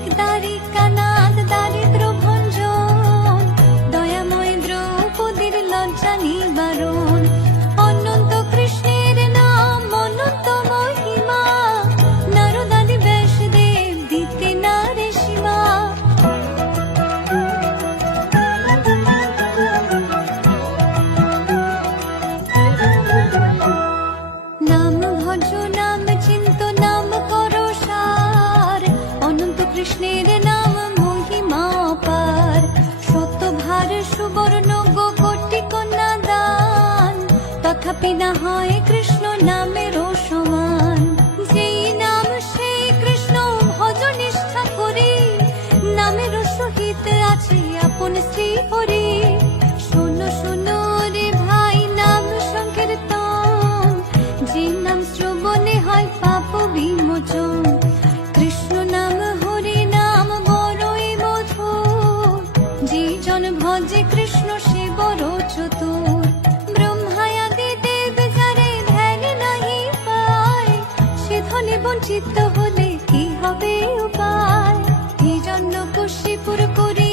কার্তিক দ্বারিকা নাথ দারিদ্র ভঞ্জন, দয়াময় দ্রৌপদীর লজ্জা নিবারণ। অনন্ত কৃষ্ণের নাম অনন্ত মহিমা, নারদাদি ব্যাসদেব দিতে নারে শিবা। নাম ভজ নাম চিন্ত নাম করো সার, অনন্ত কৃষ্ণের নাম মহিমা অপার। শতভার সুবর্ণ কোটি কন্যা দান, তথাপি না হয় কৃষ্ণ নামের সমান। যেই নাম সেই কৃষ্ণ ভজ নিষ্ঠা করি, নামের সহিত আছে আপন শ্রী হরি। শোনো শোনো রে ভাই নাম সংকীর্তন, যে নাম শ্রবণে হয় পাপ বিমোচন। কৃষ্ণ নাম হরি নাম বড়ই মধুর, যে জন ভজে কৃষ্ণ সে বড় চতুর। ব্রহ্মায়াদি দেব যারে ধ্যান নাহি পায়, সে ধনে বঞ্চিত হলে কি হবে উপায়। এই জন্য কশিপুর করি